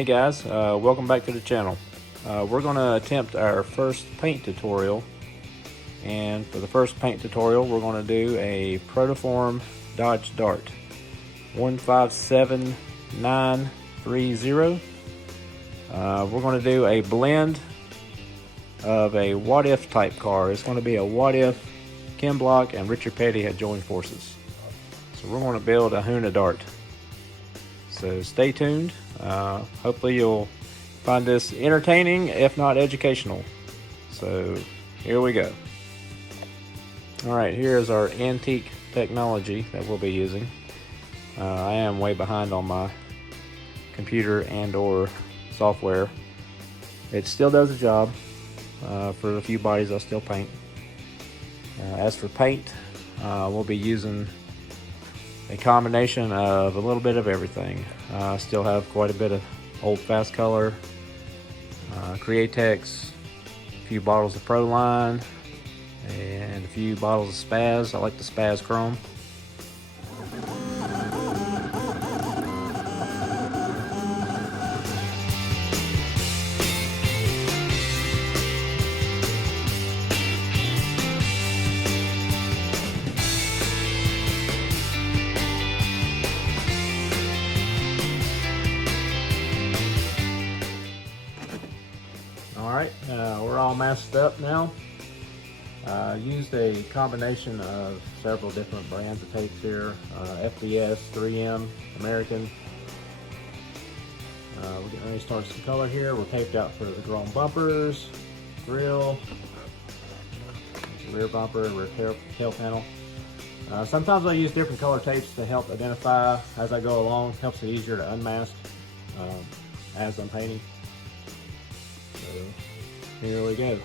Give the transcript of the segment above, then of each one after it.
Hey guys, welcome back to the channel. We're going to attempt our first paint tutorial, and for the first paint tutorial we're going to do a Protoform Dodge Dart 157930. We're going to do a blend of a what if type car. It's going to be a what if Ken Block and Richard Petty had joined forces. So we're going to build a Hoona Dart. So stay tuned. Hopefully you'll find this entertaining, if not educational. So here we go. Alright, here's our antique technology that we'll be using. I am way behind on my computer and or software. It still does the job. For a few bodies I'll still paint. As for paint, we'll be using a combination of a little bit of everything. I still have quite a bit of old Fast Color, Createx, a few bottles of Proline, and a few bottles of Spaz. I like the Spaz Chrome. Alright, we're all masked up now. Used a combination of several different brands of tapes here. FBS, 3M, American. We're getting ready to start some color here. We're taped out for the chrome bumpers, grill, rear bumper, rear tail panel. Sometimes I use different color tapes to help identify as I go along. Helps it easier to unmask as I'm painting. So here we go.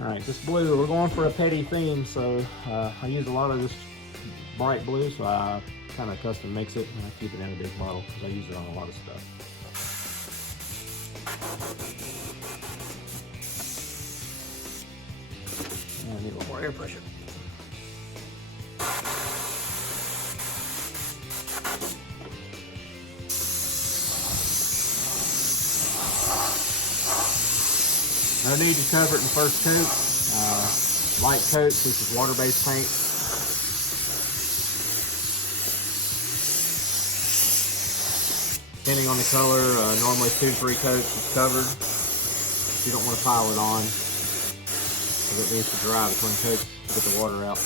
Alright, this blue, we're going for a Petty theme, so I use a lot of this bright blue, so I kind of custom mix it and I keep it in a big bottle because I use it on a lot of stuff. And I need a little more air pressure. No need to cover it in the first coat. Light coats, this is water-based paint. Depending on the color, normally 2-3 coats is covered. You don't want to pile it on, because it needs to dry between coats to get the water out.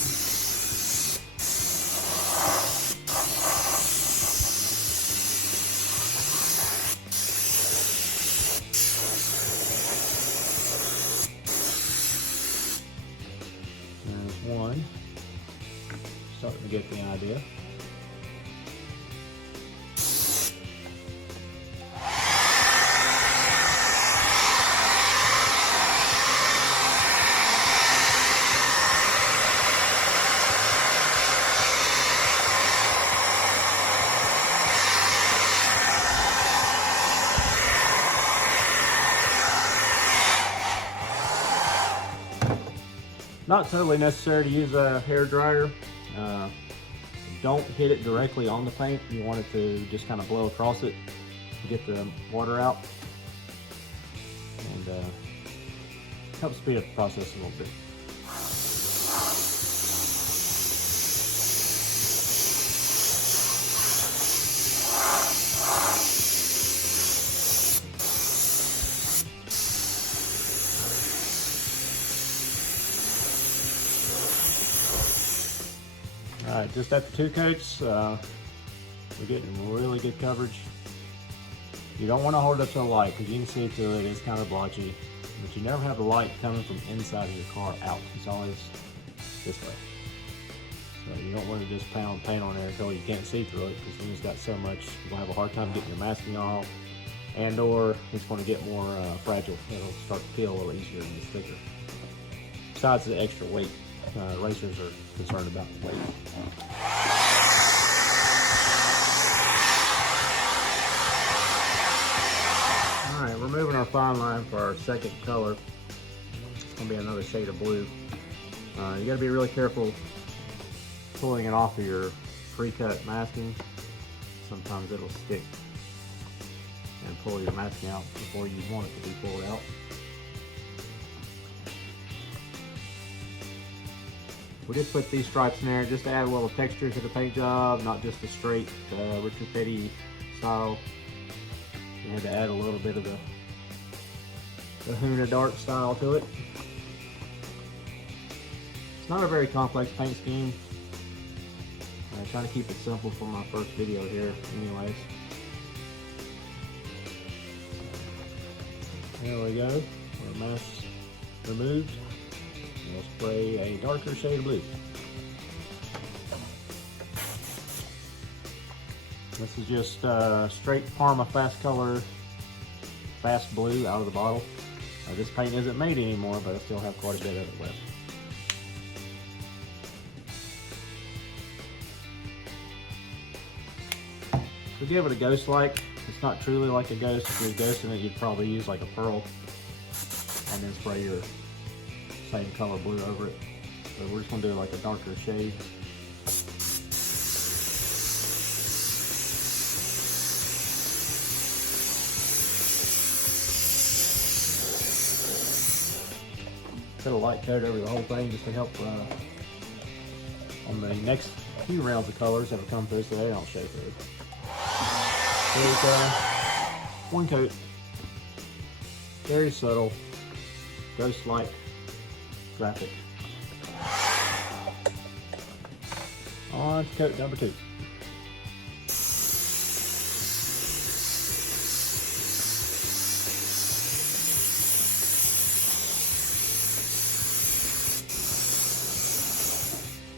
One, starting to get the idea. Not totally necessary to use a hair dryer. Don't hit it directly on the paint. You want it to just kind of blow across it to get the water out, and help speed up the process a little bit. Alright, just after 2 coats, we're getting really good coverage. You don't want to hold it up to the light because you can see through it. It's kind of blotchy, but you never have the light coming from inside of your car out. It's always this way. So you don't want to just pound paint on there until you can't see through it, because then it's got so much, you'll have a hard time getting your masking off, and or it's going to get more fragile. It'll start to peel a little easier and get thicker. Besides the extra weight. Racers are concerned about the weight. Alright, we're moving our fine line for our second color. It's going to be another shade of blue. You got to be really careful pulling it off of your pre-cut masking. sometimes it'll stick and pull your masking out before you want it to be pulled out. We just put these stripes in there just to add a little texture to the paint job, not just a straight Richard Petty style. You had to add a little bit of the Huna Dart style to it. It's not a very complex paint scheme. I'm trying to keep it simple for my first video here anyways. There we go, our mask removed. We'll spray a darker shade of blue. This is just straight Parma Fast Color Fast Blue out of the bottle. This paint isn't made anymore, but I still have quite a bit of it left. To give it a ghost-like, it's not truly like a ghost. If you're ghosting it, you'd probably use like a pearl and then spray your same color blue over it. So we're just gonna do like a darker shade. Put a light coat over the whole thing just to help on the next few rounds of colors that will come through so they don't show through. There's one coat, very subtle, ghost-like graphic. On to coat number 2.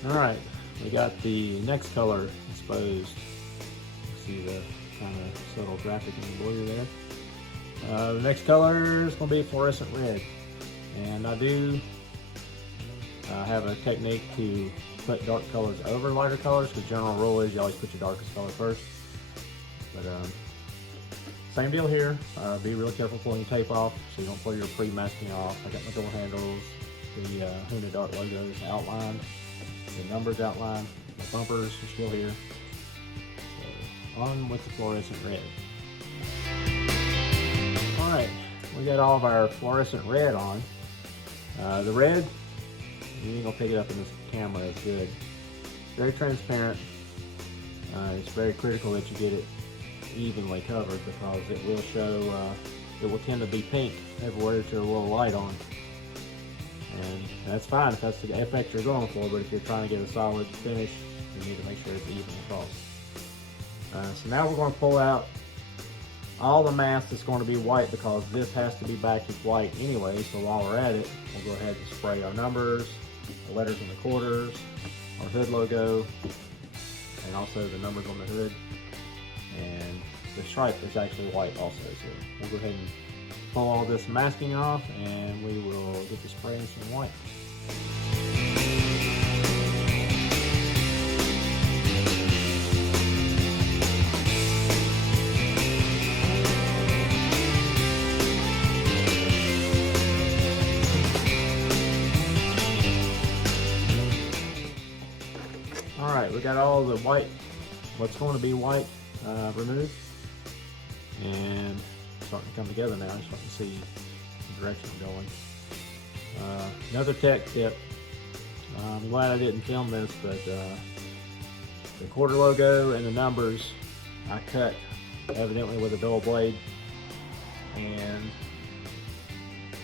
Alright, we got the next color exposed. You see the kind of subtle graphic in the blue there. The next color is going to be fluorescent red. And I do have a technique to put dark colors over lighter colors, because general rule is you always put your darkest color first. But same deal here. Be really careful pulling your tape off so you don't pull your pre-masking off. I got my door handles, the Huna Dart logos outlined, the numbers outlined, the bumpers are still here. So on with the fluorescent red. Alright, we got all of our fluorescent red on. The red, you ain't gonna pick it up in this camera as good. Very transparent. It's very critical that you get it evenly covered, because it will show, it will tend to be pink everywhere that you're a little light on. And that's fine if that's the effect you're going for, but if you're trying to get a solid finish, you need to make sure it's even across. So now we're going to pull out all the mask that's going to be white, because this has to be backed with white anyway. So while we're at it, we'll go ahead and spray our numbers, the letters in the quarters, our hood logo, and also the numbers on the hood. And the stripe is actually white also. So we'll go ahead and pull all this masking off, and we will get to spraying some white. Alright, we got all the white, what's going to be white, removed, and starting to come together now. I'm starting to see the direction I'm going. Another tech tip. I'm glad I didn't film this, but the quarter logo and the numbers I cut evidently with a dull blade, and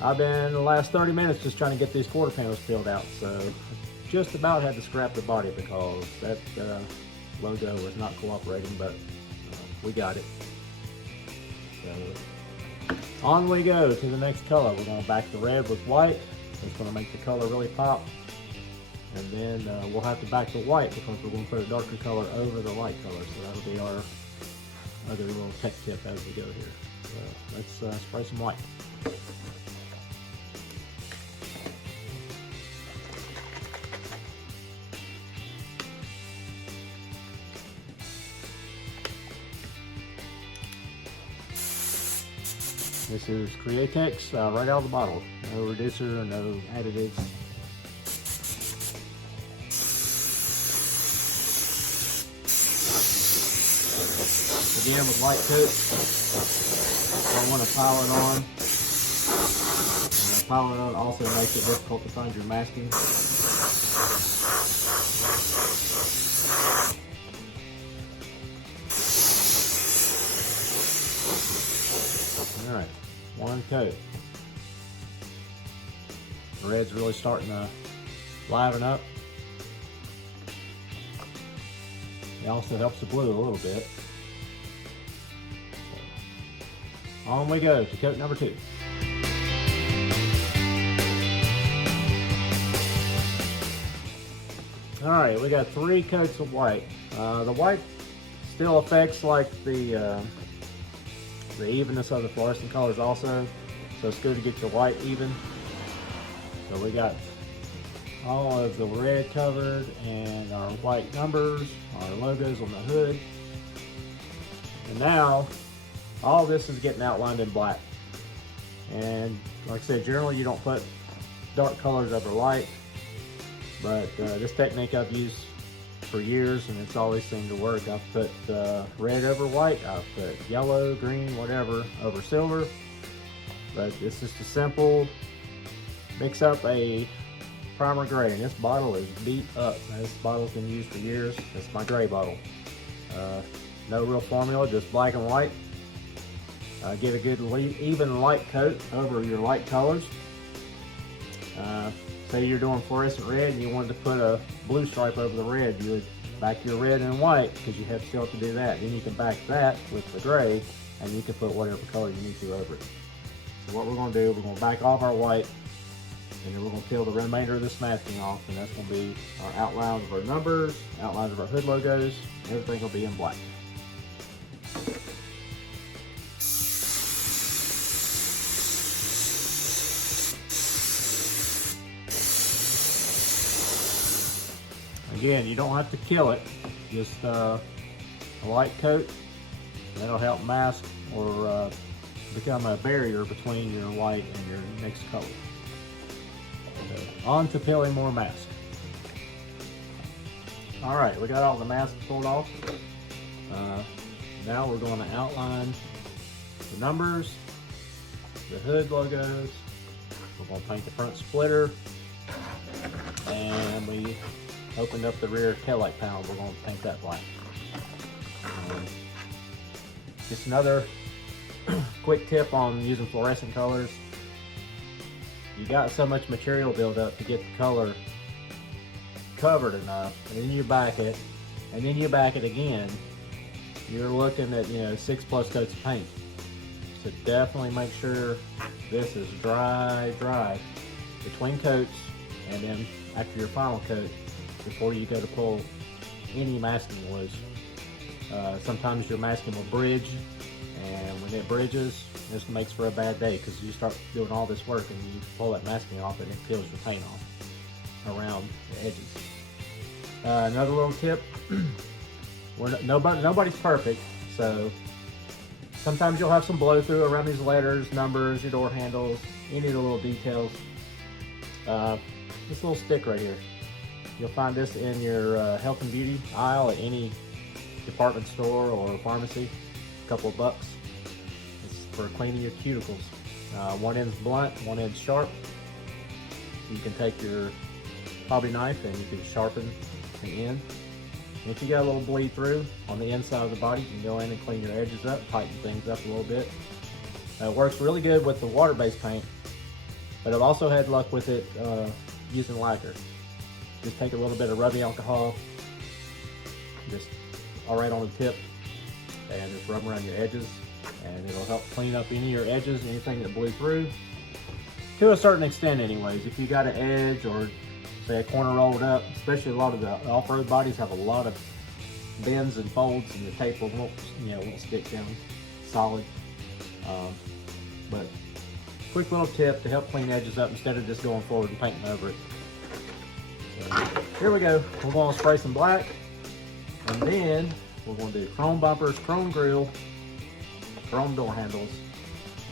I've been the last 30 minutes just trying to get these quarter panels peeled out, so just about had to scrap the body because that logo was not cooperating, but we got it. So on we go to the next color. We're going to back the red with white. It's going to make the color really pop. And then we'll have to back the white because we're going to put a darker color over the light color. So that'll be our other little tech tip as we go here. So let's spray some white. This is Createx right out of the bottle. No reducer, no additives. again with light coat. Don't want to pile it on. Piling it on also makes it difficult to find your masking. All right, one coat. The red's really starting to liven up. It also helps the blue a little bit. So, on we go to coat number 2. All right, we got 3 coats of white. The white still affects like the evenness of the fluorescent colors also, so it's good to get your white even. So we got all of the red covered and our white numbers, our logos on the hood. And now all this is getting outlined in black. And like I said, generally you don't put dark colors over light, but this technique I've used for years and it's always seemed to work. I've put red over white, I've put yellow, green, whatever over silver, but this is just a simple mix up a primer gray, and this bottle is beat up. This bottle's been used for years. It's my gray bottle. No real formula, just black and white. Get a good even light coat over your light colors. Say you're doing fluorescent red and you wanted to put a blue stripe over the red, you would back your red and white because you have still to do that. Then you can back that with the gray and you can put whatever color you need to over it. So what we're going to do, we're going to back off our white and then we're going to peel the remainder of this masking off, and that's going to be our outlines of our numbers, outlines of our hood logos, everything will be in black. Again, you don't have to kill it, just a light coat. That'll help mask or become a barrier between your white and your next color. So, on to peeling more mask. All right, we got all the mask pulled off. Now we're going to outline the numbers, the hood logos. We're going to paint the front splitter, and we opened up the rear taillight panel. We're going to paint that black. Just another quick tip on using fluorescent colors. You got so much material build up to get the color covered enough, and then you back it, and then you back it again. You're looking at 6+ coats of paint. So definitely make sure this is dry between coats, and then after your final coat, before you go to pull any masking loose. Sometimes your masking will bridge, and when it bridges, this makes for a bad day because you start doing all this work and you pull that masking off and it peels your paint off around the edges. Another little tip, nobody's perfect, so sometimes you'll have some blow through around these letters, numbers, your door handles, any of the little details. This little stick right here, you'll find this in your health and beauty aisle at any department store or pharmacy. A couple of bucks. It's for cleaning your cuticles. One end's blunt, one end's sharp. You can take your hobby knife and you can sharpen the end. And if you got a little bleed through on the inside of the body, you can go in and clean your edges up, tighten things up a little bit. It works really good with the water-based paint, but I've also had luck with it using lacquer. Just take a little bit of rubbing alcohol, just right on the tip, and just rub around your edges, and it'll help clean up any of your edges, anything that blew through, to a certain extent anyways. If you got an edge or say a corner rolled up, especially a lot of the off-road bodies have a lot of bends and folds, and the tape won't stick down solid. But quick little tip to help clean edges up instead of just going forward and painting over it. So here we go. We're going to spray some black, and then we're going to do chrome bumpers, chrome grill, chrome door handles,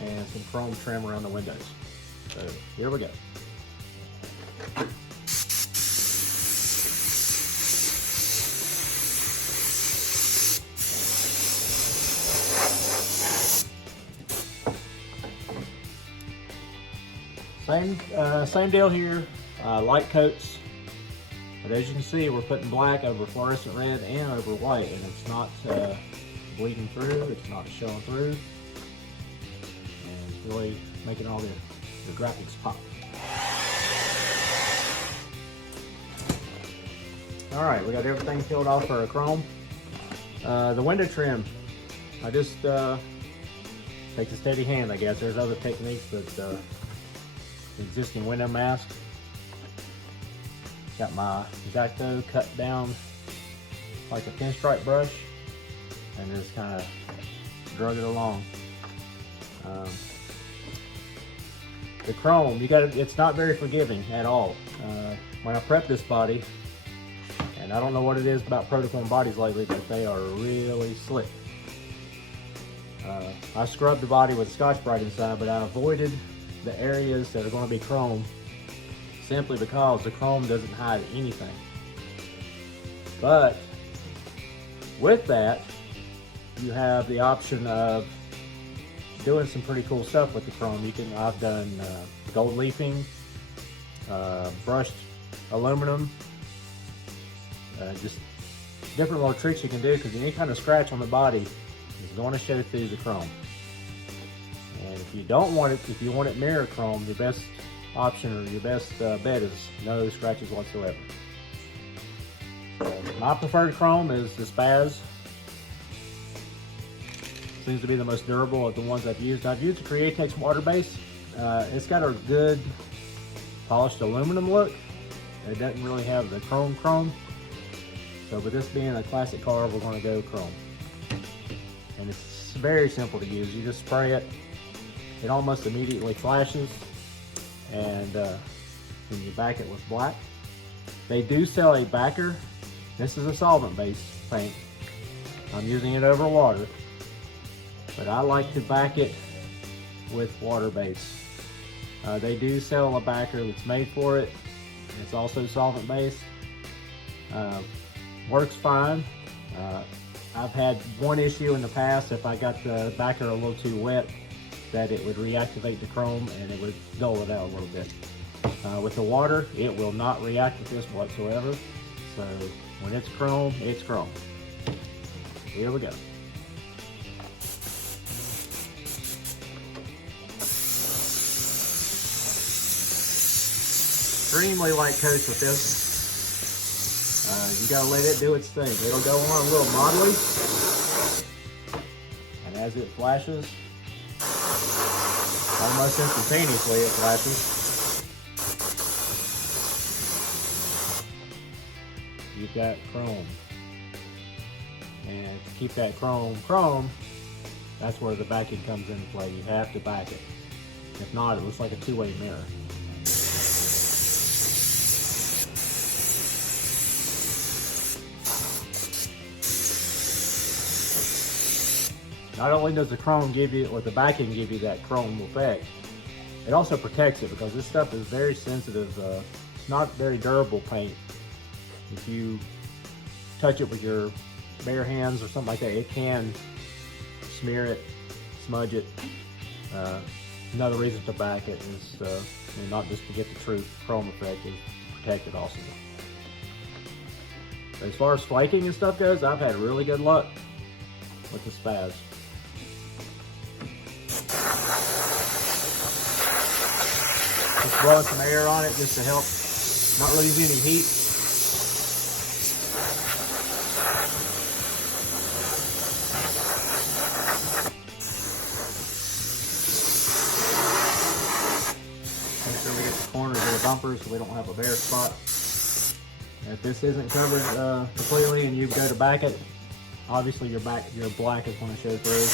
and some chrome trim around the windows. So here we go. Same deal here, light coats. But as you can see, we're putting black over fluorescent red and over white, and it's not bleeding through, it's not showing through, and it's really making all the graphics pop. All right, we got everything peeled off for our chrome. The window trim, I just take a steady hand, I guess. There's other techniques, but the existing window mask. Got my X-Acto cut down like a pinstripe brush and just kind of drug it along. The chrome, it's not very forgiving at all. When I prepped this body, and I don't know what it is about Protoform bodies lately, but they are really slick. I scrubbed the body with Scotch-Brite inside, but I avoided the areas that are going to be chrome simply because the chrome doesn't hide anything. But with that, you have the option of doing some pretty cool stuff with the chrome. I've done gold leafing, brushed aluminum, just different little tricks you can do, because any kind of scratch on the body is going to show through the chrome. And if you don't want it, if you want it mirror chrome, your best option or your best bet is no scratches whatsoever. My preferred chrome is the Spaz. Seems to be the most durable of the ones I've used. I've used the Createx water base. It's got a good polished aluminum look. It doesn't really have the chrome. So with this being a classic car, we're going to go chrome. And it's very simple to use. You just spray it. It almost immediately flashes. And then you back it with black. They do sell a backer. This is a solvent-based paint. I'm using it over water, but I like to back it with water base. They do sell a backer that's made for it. It's also solvent-based. Works fine. I've had one issue in the past, if I got the backer a little too wet, that it would reactivate the chrome and it would dull it out a little bit. With the water, it will not react with this whatsoever. So when it's chrome, it's chrome. Here we go. Extremely light coats with this. You gotta let it do its thing. It'll go on a little modelly, and as it flashes, almost instantaneously it flashes. You've got chrome. And to keep that chrome, that's where the backing comes into play. You have to back it. If not, it looks like a two-way mirror. Not only does the chrome give you, or the backing give you that chrome effect, it also protects it, because this stuff is very sensitive. It's not very durable paint. If you touch it with your bare hands or something like that, it can smear it, smudge it. Another reason to back it is not just to get the true chrome effect, is protect it also. As far as flaking and stuff goes, I've had really good luck with the Spaz. Just blowing some air on it just to help not really use any heat. Make sure we get the corners of the bumpers so we don't have a bare spot. And if this isn't covered completely and you go to back it, obviously your black is going to show through,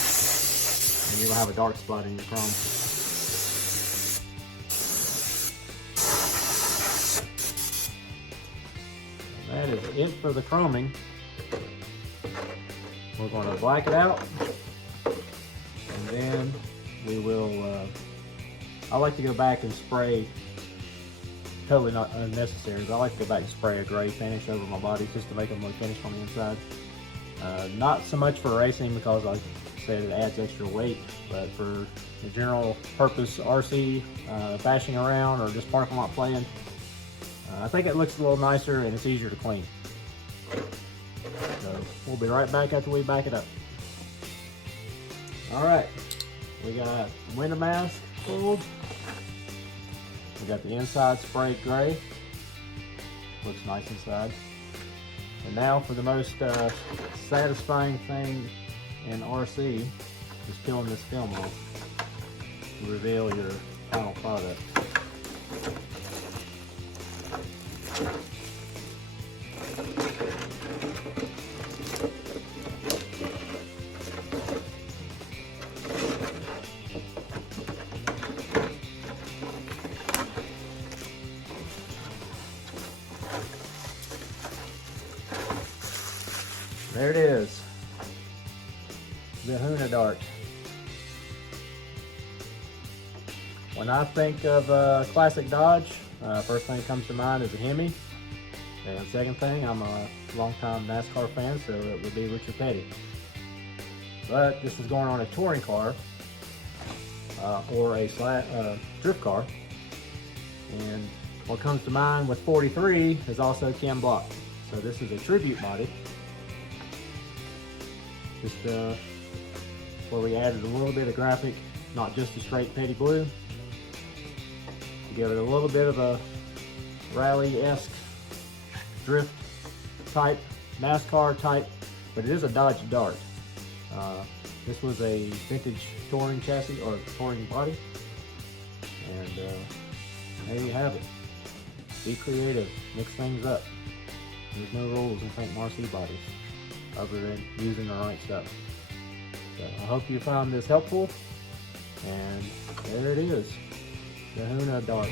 and you're going to have a dark spot in your chrome. That is it for the chroming. We're going to black it out, and then we will, I like to go back and spray, totally not unnecessary, but I like to go back and spray a gray finish over my body just to make them look finished on the inside. Not so much for racing, because I said, it adds extra weight, but for the general purpose RC, bashing around or just parking lot playing, I think it looks a little nicer and it's easier to clean. So we'll be right back after we back it up. All right, we got window mask pulled. We got the inside sprayed gray. Looks nice inside. And now for the most satisfying thing in RC, is peeling this film off to reveal your final product. There it is, the Huna Dart. When I think of classic Dodge, first thing that comes to mind is a Hemi. And second thing, I'm a longtime NASCAR fan, so it would be Richard Petty. But this is going on a touring car, or a drift car. And what comes to mind with 43 is also Ken Block. So this is a tribute body. Just where we added a little bit of graphic, not just a straight Petty blue. To give it a little bit of a rally-esque drift type, NASCAR type, but it is a Dodge Dart. This was a vintage touring chassis or touring body, and there you have it. Be creative, mix things up. There's no rules in painting RC bodies other than using the right stuff. So I hope you found this helpful, and there it is, the Huna Dart.